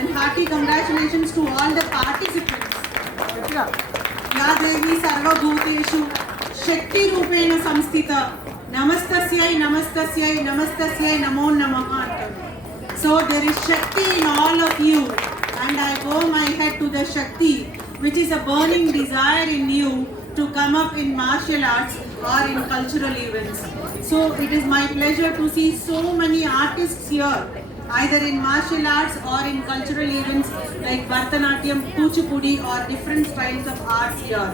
and hearty congratulations to all the participants. या देवी सर्वभूतेषु शक्ति रूपेण संस्थिता नमस्तस्यै नमस्तस्यै नमस्तस्यै नमो नमः. So there is Shakti in all of you, and I bow my head to the Shakti, which is a burning desire in you to come up in martial arts or in cultural events. So it is my pleasure to see so many artists here, either in martial arts or in cultural events like Bharatanatyam, Kuchipudi or different styles of art here.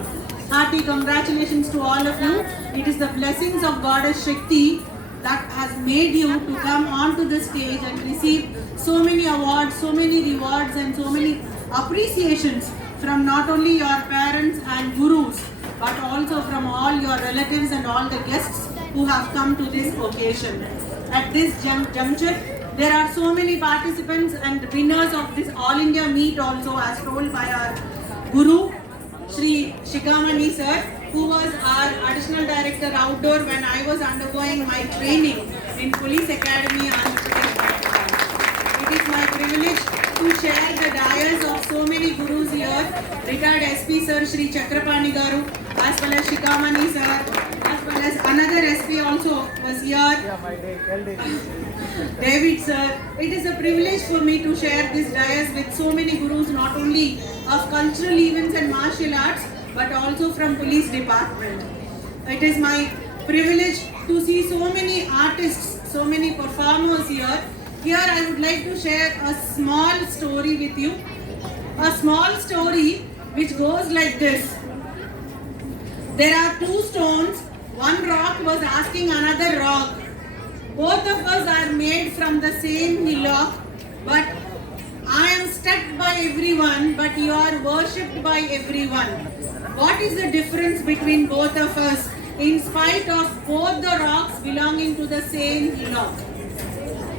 Hearty congratulations to all of you. It is the blessings of Goddess Shakti that has made you to come onto the stage and receive so many awards, so many rewards and so many appreciations from not only your parents and gurus, but also from all your relatives and all the guests who have come to this occasion. At this juncture, there are so many participants and winners of this All India meet also, as told by our Guru, Shri Shikamani sir, who was our Additional Director Outdoor when I was undergoing my training in Police Academy. It is my privilege to share the dais of so many gurus here. Retired SP sir Shri Chakrapani Garu, as well as Shikamani sir, as well as another SP also was here. David sir. It is a privilege for me to share this dais with so many gurus, not only of cultural events and martial arts, but also from police department. It is my privilege to see so many artists, so many performers here. Here I would like to share a small story with you. A small story which goes like this. There are two stones. One rock was asking another rock, both of us are made from the same hillock, but I am stuck by everyone, but you are worshipped by everyone. What is the difference between both of us in spite of both the rocks belonging to the same hillock?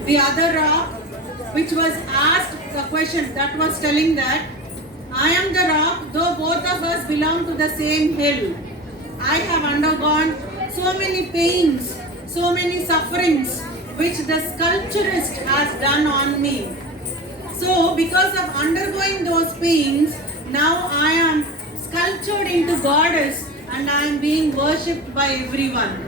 The other rock, which was asked a question that was telling that I am the rock, though both of us belong to the same hill. I have undergone so many pains, so many sufferings, which the sculpturist has done on me. So because of undergoing those pains, now I am sculptured into goddess and I am being worshipped by everyone.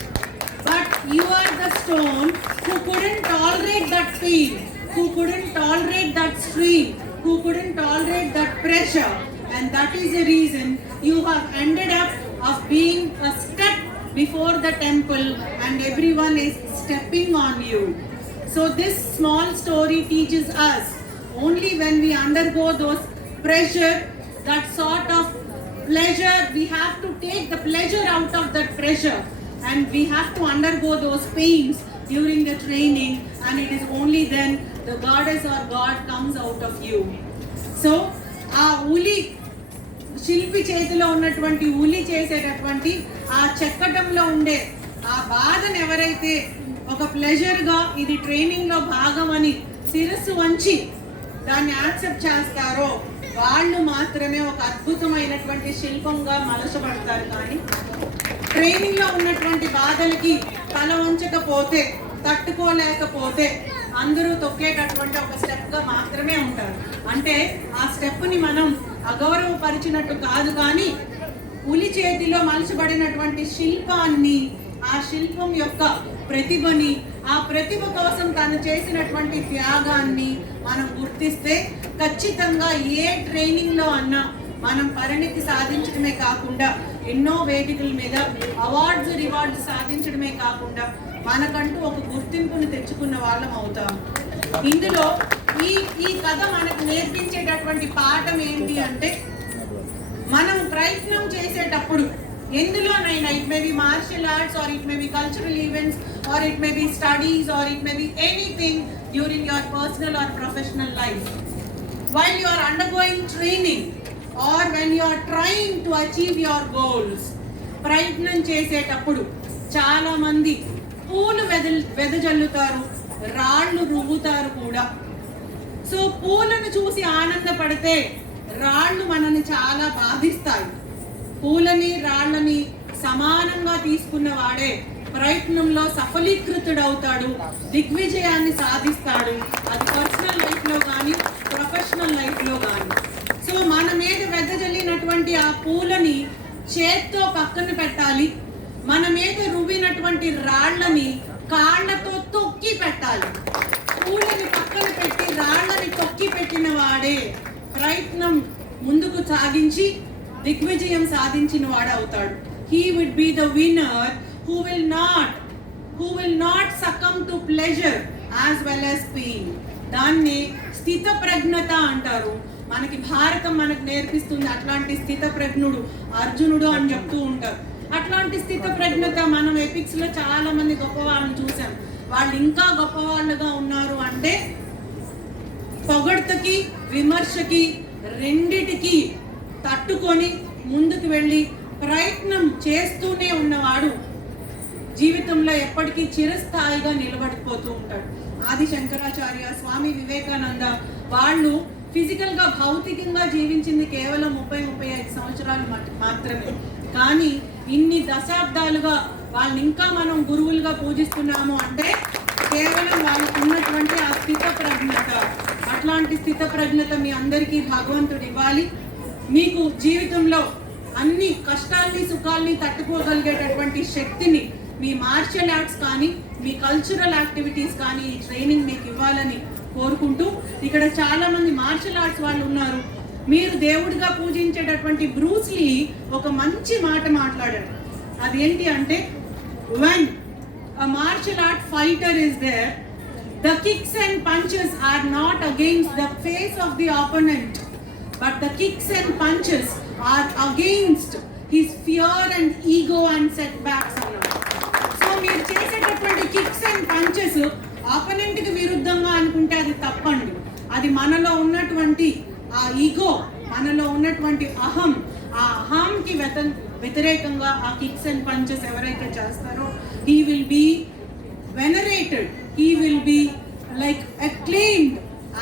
But you are the stone who couldn't tolerate that pain, who couldn't tolerate that strain, who couldn't tolerate that pressure, and that is the reason you have ended up of being a step before the temple and everyone is stepping on you. So this small story teaches us only when we undergo those pressure, that sort of pleasure, we have to take the pleasure out of that pressure, and we have to undergo those pains during the training, and it is only then the goddess or God comes out of you. So ఆ ఉలి శిల్పి చేతిలో ఉన్నటువంటి ఉలి చేసేటటువంటి ఆ చెక్కటంలో ఉండే ఆ బాధను ఎవరైతే ఒక ప్లెజర్గా ఇది ట్రైనింగ్లో భాగమని శిరస్సు వంచి దాన్ని యాక్సెప్ట్ చేస్తారో వాళ్ళు మాత్రమే ఒక అద్భుతమైనటువంటి శిల్పంగా మలచబడతారు. కానీ ట్రైనింగ్లో ఉన్నటువంటి బాధలకి తల వంచకపోతే, తట్టుకోలేకపోతే అందరూ తొక్కేటటువంటి ఒక స్టెప్గా మాత్రమే ఉంటారు. అంటే ఆ స్టెప్ని మనం అగౌరవపరిచినట్టు కాదు, కానీ ఉలి చేతిలో మలచబడినటువంటి శిల్పాన్ని, ఆ శిల్పం యొక్క ప్రతిభని, ఆ ప్రతిభ కోసం తను చేసినటువంటి త్యాగాన్ని మనం గుర్తిస్తే ఖచ్చితంగా ఏ ట్రైనింగ్లో అన్నా మనం పరిణితి సాధించడమే కాకుండా ఎన్నో వేదికల మీద అవార్డ్స్ రివార్డ్స్ సాధించడమే కాకుండా మనకంటూ ఒక గుర్తింపును తెచ్చుకున్న వాళ్ళం అవుతాం. ఇందులో ఈ కథ మనకు నేర్పించేటటువంటి పాఠం ఏంటి అంటే, మనం ప్రయత్నం చేసేటప్పుడు ఎందులోనైనా, it may be martial arts or it may be cultural events or it may be studies or it may be anything during your personal or professional life, while you are undergoing training or when you are trying to achieve your goals, ప్రయత్నం చేసేటప్పుడు చాలా మంది పూలు వెదజల్లుతారు, రాళ్ళు రువ్వుతారు కూడా. So పూలను చూసి ఆనందపడితే రాళ్ళు మనల్ని చాలా బాధిస్తాయి. పూలని రాళ్ళని సమానంగా తీసుకున్న వాడే ప్రయత్నంలో సఫలీకృతుడవుతాడు, దిగ్విజయాన్ని సాధిస్తాడు. అది పర్సనల్ లైఫ్లో కానీ ప్రొఫెషనల్ ఆ పూలని చేత్తో పక్కన పెట్టాలి, మన మీద రువ్వినటువంటి రాళ్ళని కాళ్ళతో తొక్కి పెట్టాలి. పూలని పక్కన పెట్టి రాళ్ళని తొక్కి పెట్టిన వాడే ప్రయత్నం ముందుకు సాగించి దిగ్విజయం సాధించిన వాడు అవుతాడు. He would be the winner who will not succumb to pleasure as well as pain. దాన్ని స్థిత ప్రజ్ఞత అంటారు. మనకి భారతం మనకు నేర్పిస్తుంది అట్లాంటి స్థిత ప్రజ్ఞుడు అర్జునుడు అని చెప్తూ ఉంటారు. అట్లాంటి స్థిత ప్రజ్ఞత మనం ఎపిక్స్ లో చాలా మంది గొప్ప వాళ్ళని చూసాం. వాళ్ళు ఇంకా గొప్ప వాళ్ళుగా ఉన్నారు అంటే పొగడ్తకి విమర్శకి రెండిటికి తట్టుకొని ముందుకు వెళ్ళి ప్రయత్నం చేస్తూనే ఉన్నవాడు జీవితంలో ఎప్పటికీ చిరస్థాయిగా నిలబడిపోతూ ఉంటాడు. ఆది శంకరాచార్య, స్వామి వివేకానంద వాళ్ళు ఫిజికల్ గా భౌతికంగా జీవించింది కేవలం 30-35 సంవత్సరాలు మాత్రమే. కానీ ఇన్ని దశాబ్దాలుగా వాళ్ళని ఇంకా మనం గురువులుగా పూజిస్తున్నాము అంటే కేవలం వాళ్ళకు ఉన్నటువంటి ఆ స్థిత ప్రజ్ఞత. అట్లాంటి స్థిత ప్రజ్ఞత మీ అందరికీ భగవంతుడు ఇవ్వాలి. మీకు జీవితంలో అన్ని కష్టాల్ని సుఖాల్ని తట్టుకోగలిగేటటువంటి శక్తిని మీ మార్షల్ ఆర్ట్స్ కానీ మీ కల్చరల్ యాక్టివిటీస్ కానీ ఈ ట్రైనింగ్ మీకు ఇవ్వాలని కోరుకుంటూ, ఇక్కడ చాలా మంది మార్షల్ ఆర్ట్స్ వాళ్ళు ఉన్నారు. మీరు దేవుడిగా పూజించేటటువంటి బ్రూస్ లీ ఒక మంచి మాట మాట్లాడారు. అదేంటి అంటే, when a martial art fighter is there, the kicks and punches are not against the face of the opponent, but the kicks and punches are against his fear and ego and setbacks. So మీరు చేసేటటువంటి kicks and punches opponent కి విరుద్ధంగా అనుకుంటే అది తప్పండి. అది మనలో ఉన్నటువంటి ఆ ఈగో, మనలో ఉన్నటువంటి అహం, ఆ అహంకి వ్యతిరేకంగా ఆ కిక్స్ అండ్ పంచెస్ ఎవరైతే చేస్తారో he will be venerated, he will be like acclaimed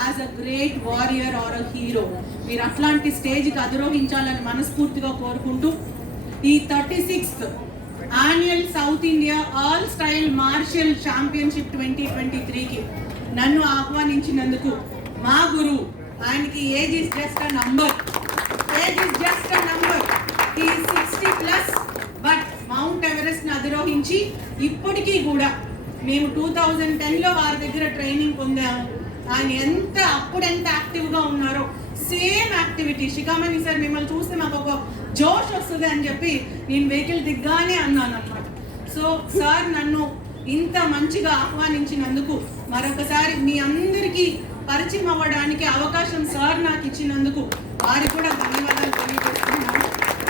as a great warrior or a hero. మీరు అట్లాంటి స్టేజ్కి అధిరోహించాలని మనస్ఫూర్తిగా కోరుకుంటూ, ఈ 36th annual south India all style martial championship 2023కి నన్ను ఆహ్వానించినందుకు మా గురువు, ఆయనకి age is just a number, he is 60+, but mount ఎవరెస్ట్ని అధిరోహించి ఇప్పటికీ కూడా మేము 2010లో వారి దగ్గర ట్రైనింగ్ పొందాము. ఆయన అప్పుడు ఎంత యాక్టివ్గా ఉన్నారో సేమ్ యాక్టివిటీ. శిఖామణి సార్ మిమ్మల్ని చూస్తే మాకు ఒక జోష్ వస్తుంది అని చెప్పి నేను వెహికల్ దిగ్గానే అన్నాను అన్నమాట. సో సార్ నన్ను ఇంత మంచిగా ఆహ్వానించినందుకు, మరొకసారి మీ అందరికీ పరిచయం అవ్వడానికి అవకాశం సార్ నాకు ఇచ్చినందుకు వారికి కూడా ధన్యవాదాలు తెలియజేస్తున్నాను.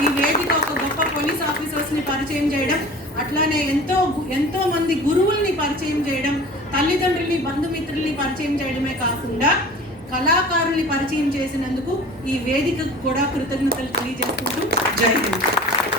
ఈ వేదిక ఒక గొప్ప పోలీస్ ఆఫీసర్స్ని పరిచయం చేయడం, అట్లానే ఎంతో మంది గురువుల్ని పరిచయం చేయడం, తల్లిదండ్రుల్ని బంధుమిత్రుల్ని పరిచయం చేయడమే కాకుండా కళాకారుల్ని పరిచయం చేసినందుకు ఈ వేదికకు కూడా కృతజ్ఞతలు తెలియజేసుకుంటూ జై హింద్.